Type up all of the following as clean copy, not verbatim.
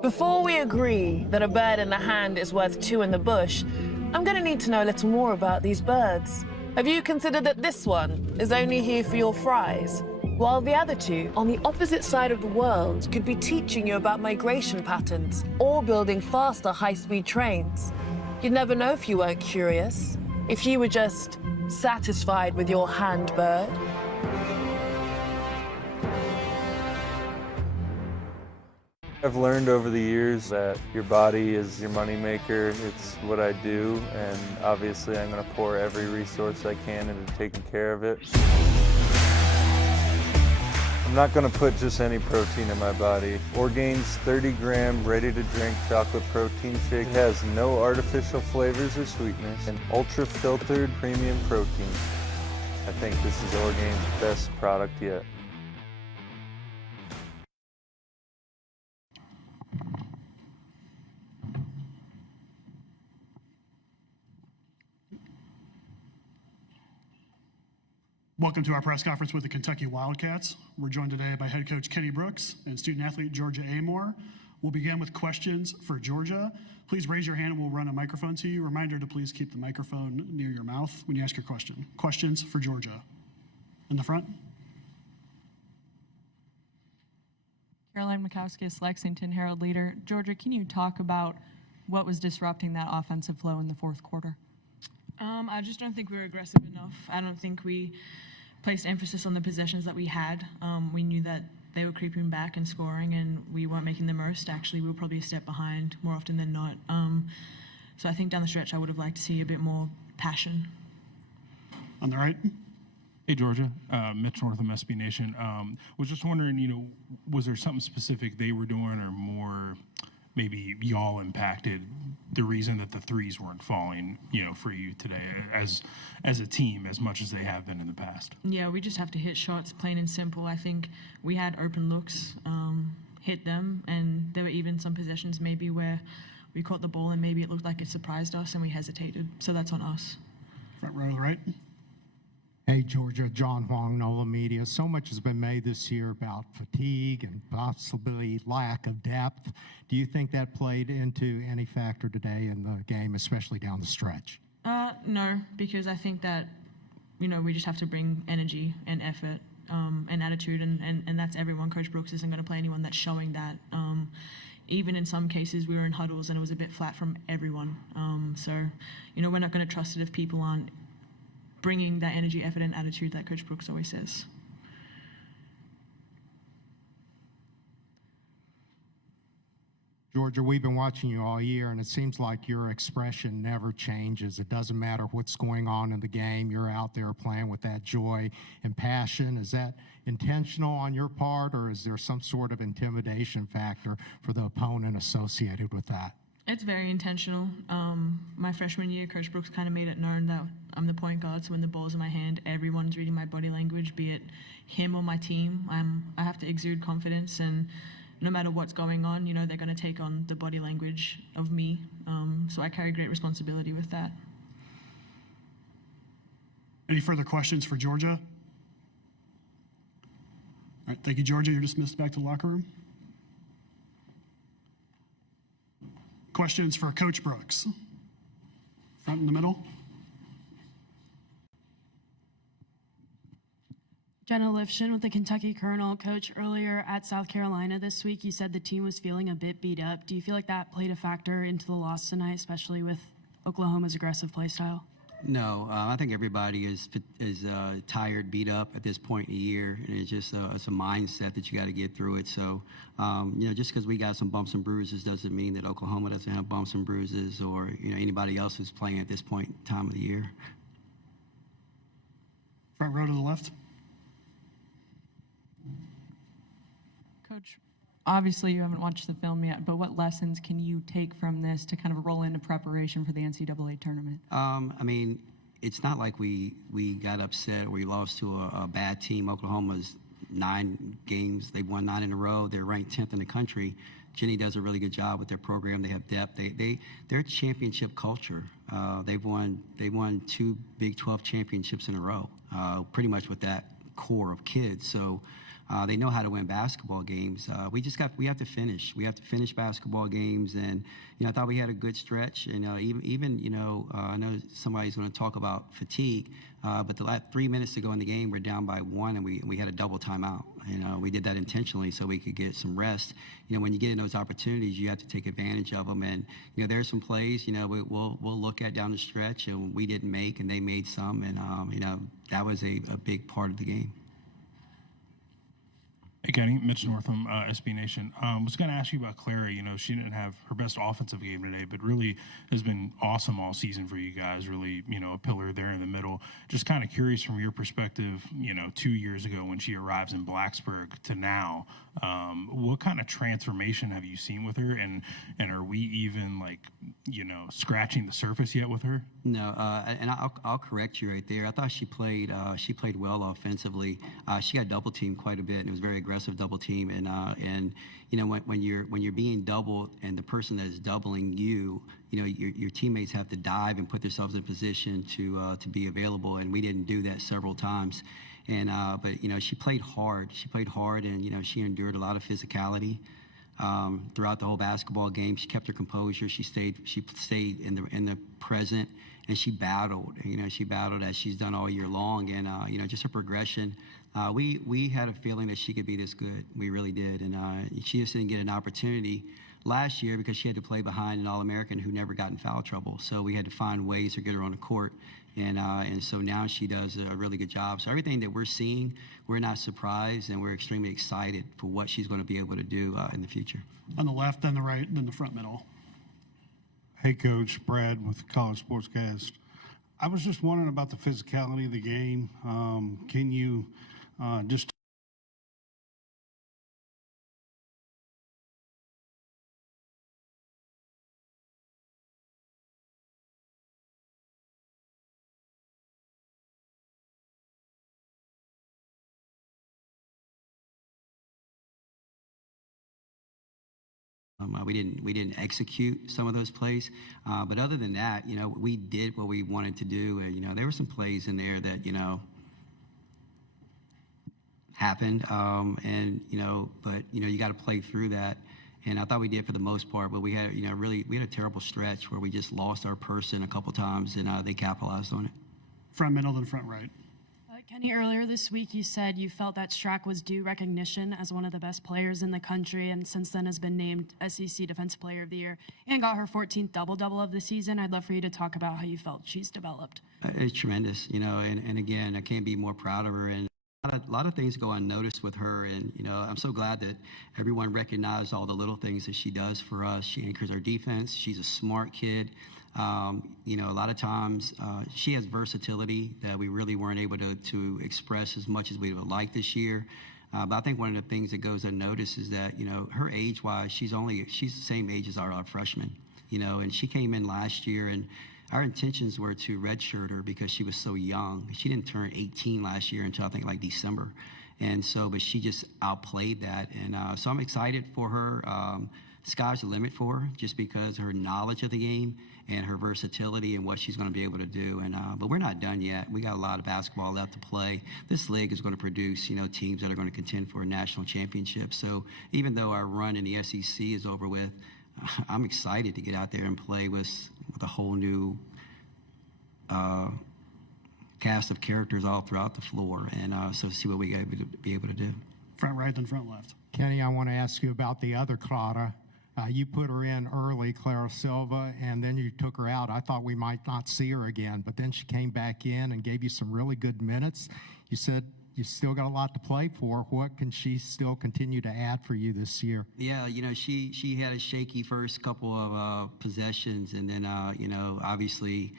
Before we agree that a bird in the hand is worth two in the bush, I'm going to need to know a little more about these birds. Have you considered that this one is only here for your fries, while the other two, on the opposite side of the world, could be teaching you about migration patterns or building faster high-speed trains? You'd never know if you weren't curious, if you were just satisfied with your hand bird. I've learned over the years that your body is your moneymaker. It's what I do, and obviously I'm going to pour every resource I can into taking care of it. I'm not going to put just any protein in my body. Orgain's 30-gram ready-to-drink chocolate protein shake has no artificial flavors or sweeteners and ultra-filtered premium protein. I think this is Orgain's best product yet. Welcome to our press conference with the Kentucky Wildcats. We're joined today by head coach Kenny Brooks and student athlete Georgia Amoore. We'll begin with questions for Georgia. Please raise your hand and we'll run a microphone to you. Reminder to please keep the microphone near your mouth when you ask your question. Questions for Georgia. In the front. Carolina Gamecocks, Lexington Herald leader. Georgia, can you talk about what was disrupting that offensive flow in the fourth quarter? I just don't think we were aggressive enough. I don't think we placed emphasis on the possessions that we had. We knew that they were creeping back and scoring, and we weren't making the most. Actually, we were probably a step behind more often than not. So I think down the stretch, I would have liked to see a bit more passion. On the right. Hey, Georgia. Mitch Northam, SB Nation. Was just wondering, was there something specific they were doing or more maybe y'all impacted the reason that the threes weren't falling, for you today as a team as much as they have been in the past? Yeah, we just have to hit shots, plain and simple. I think we had open looks, hit them, and there were even some possessions maybe where we caught the ball and maybe it looked like it surprised us and we hesitated. So that's on us. Front row, right. Hey, Georgia, John Huang, NOLA Media. So much has been made this year about fatigue and possibly lack of depth. Do you think that played into any factor today in the game, especially down the stretch? No, because I think that, we just have to bring energy and effort and attitude, and that's everyone. Coach Brooks isn't going to play anyone that's showing that. Even in some cases, we were in huddles and it was a bit flat from everyone. So, we're not going to trust it if people aren't bringing that energy, effort, and attitude that Coach Brooks always says. Georgia, we've been watching you all year, and it seems like your expression never changes. It doesn't matter what's going on in the game. You're out there playing with that joy and passion. Is that intentional on your part, or is there some sort of intimidation factor for the opponent associated with that? It's very intentional. My freshman year, Coach Brooks kind of made it known that I'm the point guard, so when the ball's in my hand, everyone's reading my body language, be it him or my team. I have to exude confidence, and no matter what's going on, they're going to take on the body language of me. So I carry great responsibility with that. Any further questions for Georgia? All right, thank you, Georgia. You're dismissed back to the locker room. Questions for Coach Brooks? Front in the middle. Jenna Lifshin with the Kentucky Colonel. Coach, earlier at South Carolina this week, you said the team was feeling a bit beat up. Do you feel like that played a factor into the loss tonight, especially with Oklahoma's aggressive play style? No, I think everybody is tired, beat up at this point in the year, and it's just it's a mindset that you got to get through it. So, just because we got some bumps and bruises doesn't mean that Oklahoma doesn't have bumps and bruises, or anybody else who's playing at this point in time of the year. Front row to the left. Coach, obviously you haven't watched the film yet, but what lessons can you take from this to kind of roll into preparation for the NCAA tournament? It's not like we got upset or we lost to a bad team. Oklahoma's 9 games, they've won 9 in a row. They're ranked 10th in the country. Jenny does a really good job with their program. They have depth. They're a championship culture. They've won 2 Big 12 championships in a row, pretty much with that core of kids. So They know how to win basketball games. We have to finish. We have to finish basketball games, and I thought we had a good stretch. And even I know somebody's going to talk about fatigue, but the last 3 minutes to go in the game, we're down by 1, and we had a double timeout. We did that intentionally so we could get some rest. When you get in those opportunities, you have to take advantage of them. And there's some plays we'll look at down the stretch, and we didn't make, and they made some, and that was a big part of the game. Hey, Kenny, Mitch Northam, SB Nation. Was going to ask you about Clara. She didn't have her best offensive game today, but really has been awesome all season for you guys. Really, a pillar there in the middle. Just kind of curious from your perspective, 2 years ago when she arrives in Blacksburg to now, what kind of transformation have you seen with her? And are we even scratching the surface yet with her? No, and I'll correct you right there. I thought she played well offensively. She got double teamed quite a bit, and it was very aggressive double team. And when you're being doubled, and the person that is doubling your teammates have to dive and put themselves in position to be available. And we didn't do that several times. And but she played hard. She played hard, and she endured a lot of physicality. Throughout the whole basketball game, she kept her composure. She stayed in the present, and she battled. She battled as she's done all year long, and just her progression. We had a feeling that she could be this good. We really did, and she just didn't get an opportunity last year because she had to play behind an All-American who never got in foul trouble. So we had to find ways to get her on the court, and so now she does a really good job. So everything that we're seeing, we're not surprised, and we're extremely excited for what she's going to be able to do in the future. On the left, then the right, then the front middle. Hey, Coach, Brad with College Sportscast. I was just wondering about the physicality of the game. Can you just we didn't execute some of those plays, but other than that, we did what we wanted to do. There were some plays in there that happened, but you got to play through that. And I thought we did for the most part, but we had we had a terrible stretch where we just lost our person a couple times, and they capitalized on it. Front middle, then front right. Kenny, earlier this week you said you felt that Strack was due recognition as one of the best players in the country, and since then has been named SEC Defensive Player of the Year and got her 14th double-double of the season. I'd love for you to talk about how you felt she's developed. It's tremendous, and again, I can't be more proud of her. And a lot of things go unnoticed with her, and I'm so glad that everyone recognized all the little things that she does for us. She anchors our defense. She's a smart kid. A lot of times she has versatility that we really weren't able to express as much as we would like this year. But I think one of the things that goes unnoticed is that, her age-wise, she's the same age as our freshman, and she came in last year, and our intentions were to redshirt her because she was so young. She didn't turn 18 last year until I think like December. And so, but she just outplayed that. And so I'm excited for her. Sky's the limit for her just because her knowledge of the game and her versatility and what she's going to be able to do. And but we're not done yet. We got a lot of basketball left to play. This league is going to produce, teams that are going to contend for a national championship. So even though our run in the SEC is over with, I'm excited to get out there and play with a whole new cast of characters all throughout the floor, and so see what we got to be able to do. Front right, then front left. Kenny, I want to ask you about the other Clara. You put her in early, Clara Silva, and then you took her out. I thought we might not see her again, but then she came back in and gave you some really good minutes. You said you still got a lot to play for. What can she still continue to add for you this year? Yeah, she had a shaky first couple of possessions, and then obviously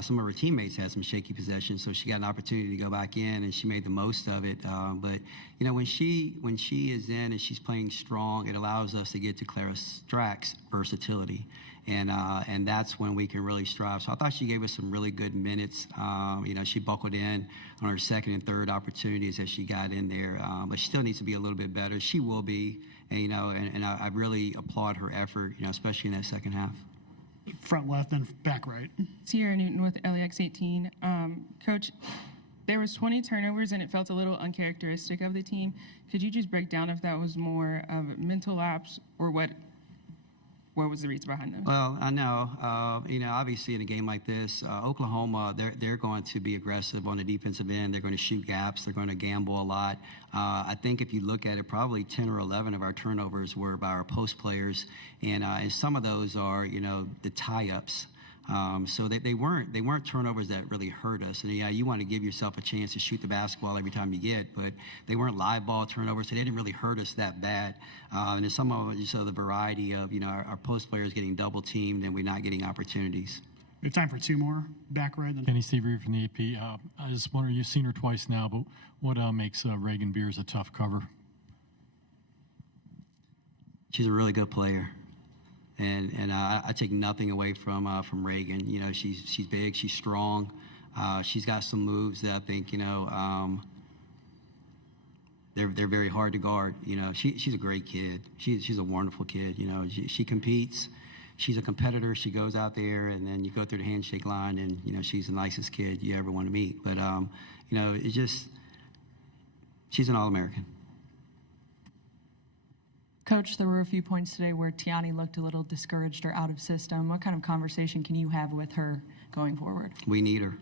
some of her teammates had some shaky possessions, so she got an opportunity to go back in, and she made the most of it. But when she is in and she's playing strong, it allows us to get to Clara Strack's versatility. And that's when we can really strive. So I thought she gave us some really good minutes. She buckled in on her second and third opportunities as she got in there, but she still needs to be a little bit better. She will be, and I really applaud her effort, especially in that second half. Front left, then back right. Sierra Newton with LEX 18. Coach, there was 20 turnovers, and it felt a little uncharacteristic of the team. Could you just break down if that was more of a mental lapse or what was the reason behind those? Well, I know, obviously in a game like this, Oklahoma, they're going to be aggressive on the defensive end. They're going to shoot gaps. They're going to gamble a lot. I think if you look at it, probably 10 or 11 of our turnovers were by our post players, and some of those are, the tie-ups. So they weren't turnovers that really hurt us. And yeah, you want to give yourself a chance to shoot the basketball every time you get, but they weren't live ball turnovers, so they didn't really hurt us that bad. And there's some of it, just the variety of our post players getting double teamed and we're not getting opportunities. We have time for two more. Back right. Then. Kenny Seaver from the AP. I just wonder, you've seen her twice now, but what makes Reagan Beers a tough cover? She's a really good player. And I take nothing away from Reagan. She's big, she's strong. She's got some moves that I think they're very hard to guard. She's a great kid. She's a wonderful kid. She competes. She's a competitor. She goes out there, and then you go through the handshake line, and she's the nicest kid you ever want to meet. But it's just she's an All-American. Coach, there were a few points today where Tiani looked a little discouraged or out of system. What kind of conversation can you have with her going forward? We need her.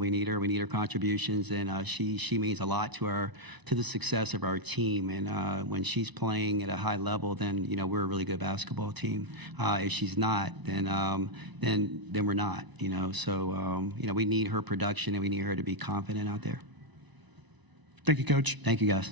We need her. We need her contributions, and she means a lot to the success of our team. And when she's playing at a high level, then we're a really good basketball team. If she's not, then we're not. So we need her production, and we need her to be confident out there. Thank you, Coach. Thank you, guys.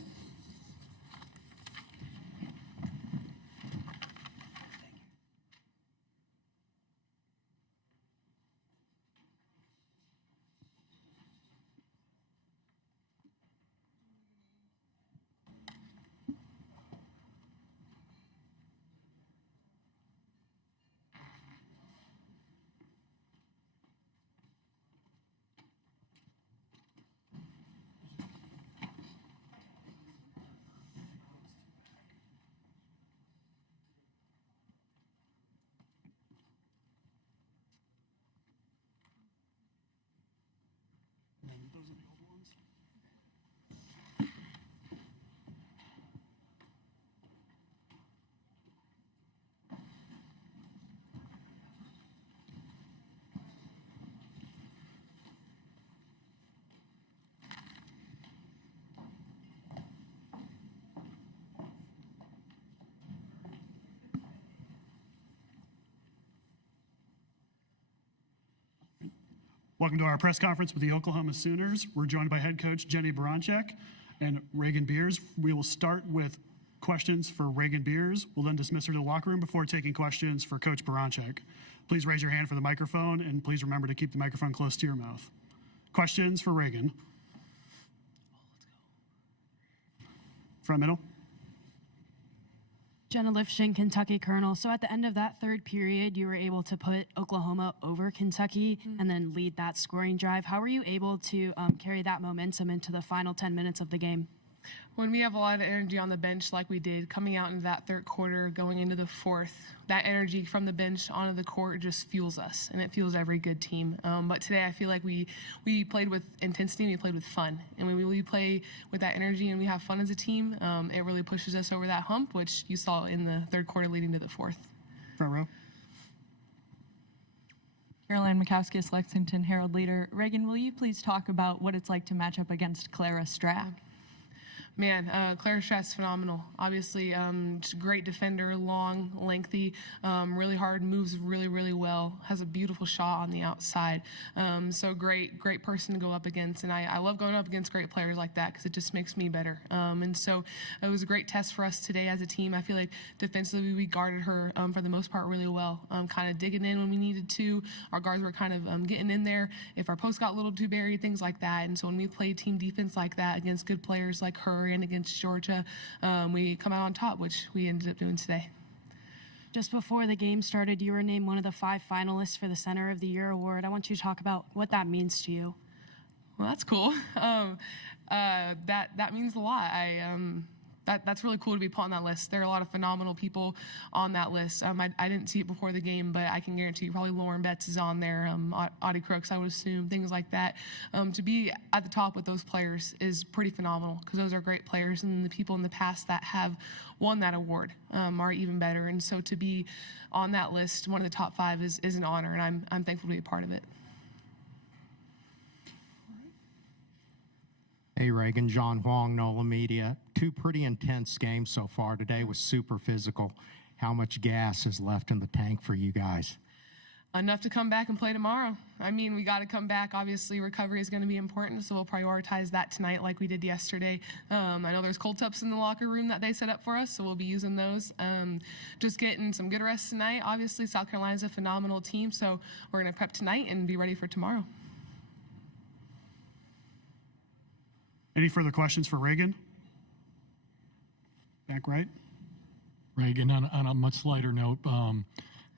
Welcome to our press conference with the Oklahoma Sooners. We're joined by head coach Jenny Baranczyk and Reagan Beers. We will start with questions for Reagan Beers. We'll then dismiss her to the locker room before taking questions for Coach Baranczyk. Please raise your hand for the microphone, and please remember to keep the microphone close to your mouth. Questions for Reagan. Front middle. Jenna Lifshin, Kentucky Colonel. So at the end of that third period, you were able to put Oklahoma over Kentucky and then lead that scoring drive. How were you able to carry that momentum into the final 10 minutes of the game? When we have a lot of energy on the bench like we did, coming out into that third quarter, going into the fourth, that energy from the bench onto the court just fuels us, and it fuels every good team. But today I feel like we played with intensity and we played with fun. And when we play with that energy and we have fun as a team, it really pushes us over that hump, which you saw in the third quarter leading to the fourth. Front row. Caroline Gamecocks, Lexington Herald leader. Reagan, will you please talk about what it's like to match up against Clara Strack? Man, Clara Stratt's phenomenal. Obviously, just a great defender, long, lengthy, really hard, moves really, really well, has a beautiful shot on the outside. So great person to go up against. And I love going up against great players like that because it just makes me better. And so it was a great test for us today as a team. I feel like defensively we guarded her for the most part really well, kind of digging in when we needed to. Our guards were kind of getting in there if our post got a little too buried, things like that. And so when we play team defense like that against good players like her and against Georgia, we come out on top, which we ended up doing today. Just before the game started, you were named one of the 5 finalists for the Center of the Year award. I want you to talk about what that means to you. Well, that's cool. That means a lot. that's really cool to be put on that list. There are a lot of phenomenal people on that list. I didn't see it before the game, but I can guarantee you probably Lauren Betts is on there, Audie Crooks, I would assume, things like that. To be at the top with those players is pretty phenomenal because those are great players, and the people in the past that have won that award are even better. And so to be on that list, one of the top 5 is an honor, and I'm thankful to be a part of it. Hey, Reagan, John Huang, NOLA Media. 2 pretty intense games so far. Today was super physical. How much gas is left in the tank for you guys? Enough to come back and play tomorrow. I mean, we got to come back. Obviously, recovery is going to be important, so we'll prioritize that tonight like we did yesterday. I know there's cold tubs in the locker room that they set up for us, so we'll be using those. Just getting some good rest tonight. Obviously, South Carolina's a phenomenal team, so we're going to prep tonight and be ready for tomorrow. Any further questions for Reagan? Back right. Reagan, on a much lighter note,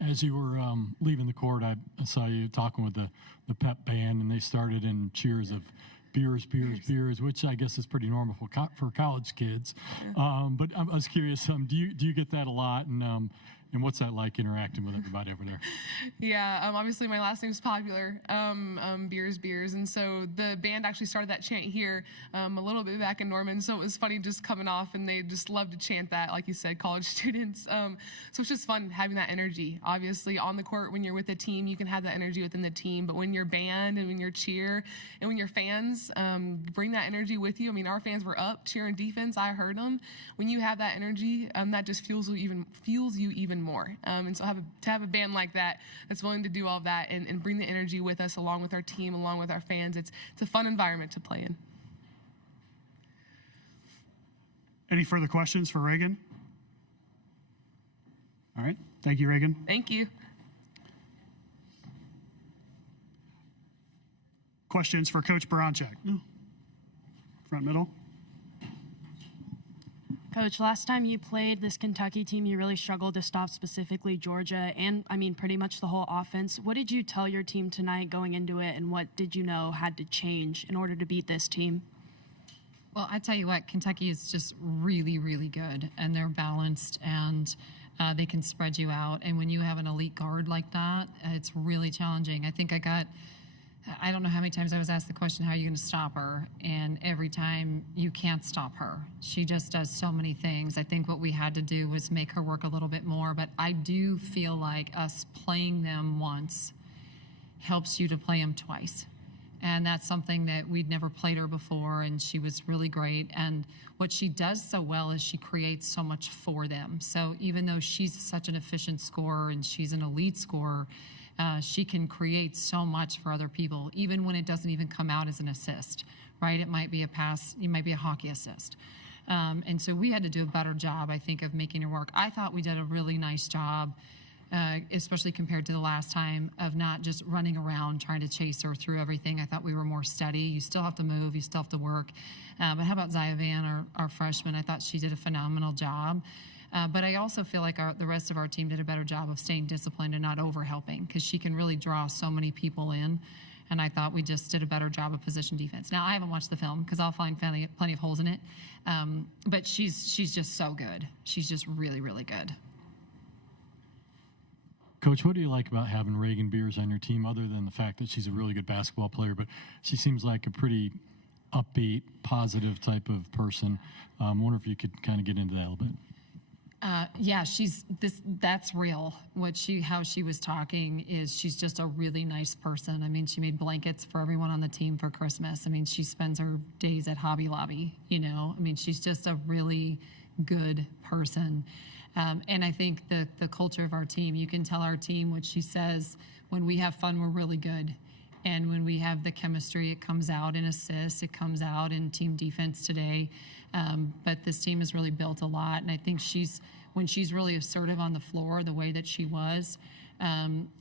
as you were leaving the court, I saw you talking with the pep band, and they started in cheers of beers, which I guess is pretty normal for college kids. Yeah. But I was curious, do you get that a lot, and what's that like interacting with everybody over there? Yeah, obviously my last name is popular, Beers, and so the band actually started that chant here a little bit back in Norman, so it was funny just coming off, and they just love to chant that, like you said, college students. So it's just fun having that energy. Obviously on the court, when you're with a team, you can have that energy within the team, but when you're band and when you're cheer and when you're fans, bring that energy with you. I mean, our fans were up cheering defense. I heard them. When you have that energy, that just fuels you even more. And so to have a band like that that's willing to do all of that and bring the energy with us along with our team, along with our fans, it's a fun environment to play in. Any further questions for Reagan? All right. Thank you, Reagan. Thank you. Questions for Coach Baranchak? No. Front middle. Coach, last time you played this Kentucky team, you really struggled to stop specifically Georgia and, I mean, pretty much the whole offense. What did you tell your team tonight going into it, and what did you know had to change in order to beat this team? Well, I tell you what, Kentucky is just really, really good, and they're balanced, and they can spread you out. And when you have an elite guard like that, it's really challenging. I don't know how many times I was asked the question, how are you going to stop her? And every time, you can't stop her. She just does so many things. I think what we had to do was make her work a little bit more. But I do feel like us playing them once helps you to play them twice. And that's something that we'd never played her before, and she was really great. And what she does so well is she creates so much for them. So even though she's such an efficient scorer and she's an elite scorer, she can create so much for other people, even when it doesn't even come out as an assist, right? It might be a pass, it might be a hockey assist. And so we had to do a better job, I think, of making her work. I thought we did a really nice job, especially compared to the last time, of not just running around trying to chase her through everything. I thought we were more steady. You still have to move, you still have to work. But how about Zaya Van, our freshman? I thought she did a phenomenal job. But I also feel like the rest of our team did a better job of staying disciplined and not over-helping, because she can really draw so many people in. And I thought we just did a better job of position defense. Now, I haven't watched the film because I'll find plenty of holes in it. But she's just so good. She's just really, really good. Coach, what do you like about having Reagan Beers on your team, other than the fact that she's a really good basketball player, but she seems like a pretty upbeat, positive type of person. I wonder if you could kind of get into that a little bit. Yeah, that's real. How she was talking is she's just a really nice person. I mean, she made blankets for everyone on the team for Christmas. I mean, she spends her days at Hobby Lobby, I mean, she's just a really good person. And I think the culture of our team, you can tell our team what she says, when we have fun, we're really good. And when we have the chemistry, it comes out in assists, it comes out in team defense today. But this team has really built a lot. And I think when she's really assertive on the floor, the way that she was,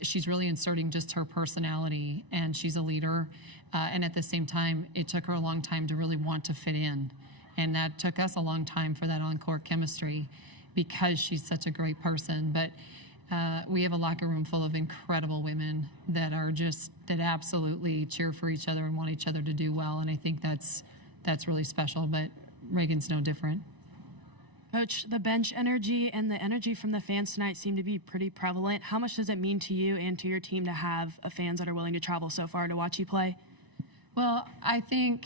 she's really inserting just her personality, and she's a leader. And at the same time, it took her a long time to really want to fit in. And that took us a long time for that on-court chemistry, because she's such a great person. But we have a locker room full of incredible women that absolutely cheer for each other and want each other to do well. And I think that's really special. But Reagan's no different. Coach, the bench energy and the energy from the fans tonight seem to be pretty prevalent. How much does it mean to you and to your team to have fans that are willing to travel so far to watch you play? Well, I think,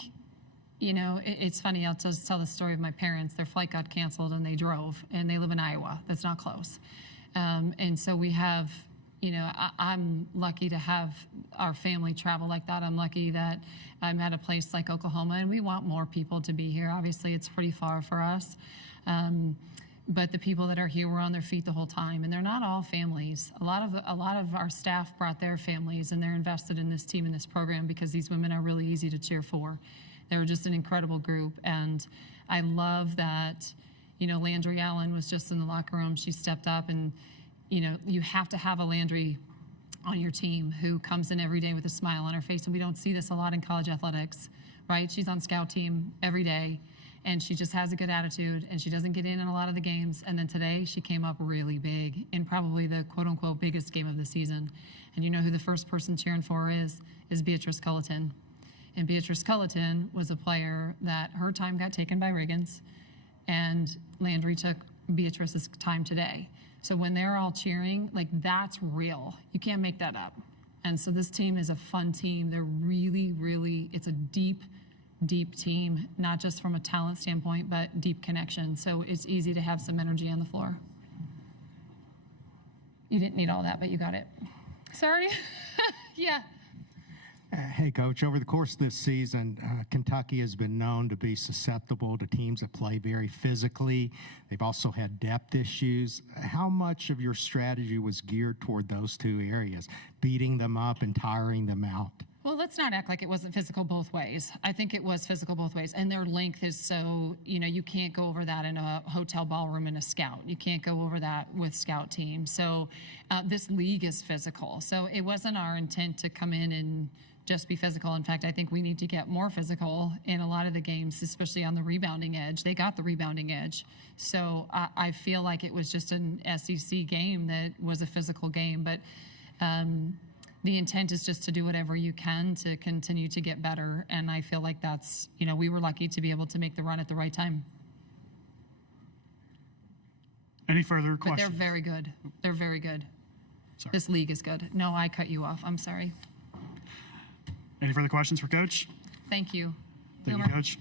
you know, it's funny. I'll just tell the story of my parents. Their flight got canceled and they drove, and they live in Iowa. That's not close. And so we have, you know, I'm lucky to have our family travel like that. I'm lucky that I'm at a place like Oklahoma, and we want more people to be here. Obviously, it's pretty far for us. But the people that are here were on their feet the whole time, and they're not all families. A lot of our staff brought their families, and they're invested in this team and this program because these women are really easy to cheer for. They were just an incredible group, and I love that. You know, Landry Allen was just in the locker room. She stepped up, and you know, you have to have a Landry on your team who comes in every day with a smile on her face, and we don't see this a lot in college athletics, right? She's on scout team every day. And she just has a good attitude, and she doesn't get in a lot of the games. And then today, she came up really big in probably the quote-unquote biggest game of the season. And you know who the first person cheering for is Beatrice Culleton. And Beatrice Culleton was a player that her time got taken by Reagan's, and Landry took Beatrice's time today. So when they're all cheering, like, that's real. You can't make that up. And so this team is a fun team. They're really, really, it's a deep team, not just from a talent standpoint, but deep connection. So it's easy to have some energy on the floor. You didn't need all that, but you got it. Sorry. Yeah. Hey, Coach, over the course of this season, Kentucky has been known to be susceptible to teams that play very physically. They've also had depth issues. How much of your strategy was geared toward those two areas, beating them up and tiring them out? Well, let's not act like it wasn't physical both ways. I think it was physical both ways. And their length is so, you know, you can't go over that in a hotel ballroom in a scout. You can't go over that with scout teams. So this league is physical. So it wasn't our intent to come in and just be physical. In fact, I think we need to get more physical in a lot of the games, especially on the rebounding edge. They got the rebounding edge. So I feel like it was just an SEC game that was a physical game. But the intent is just to do whatever you can to continue to get better. And I feel like that's, you know, we were lucky to be able to make the run at the right time. Any further questions? But they're very good. They're very good. Sorry. This league is good. No, I cut you off. I'm sorry. Any further questions for Coach? Thank you. Thank you, Boomer. Coach.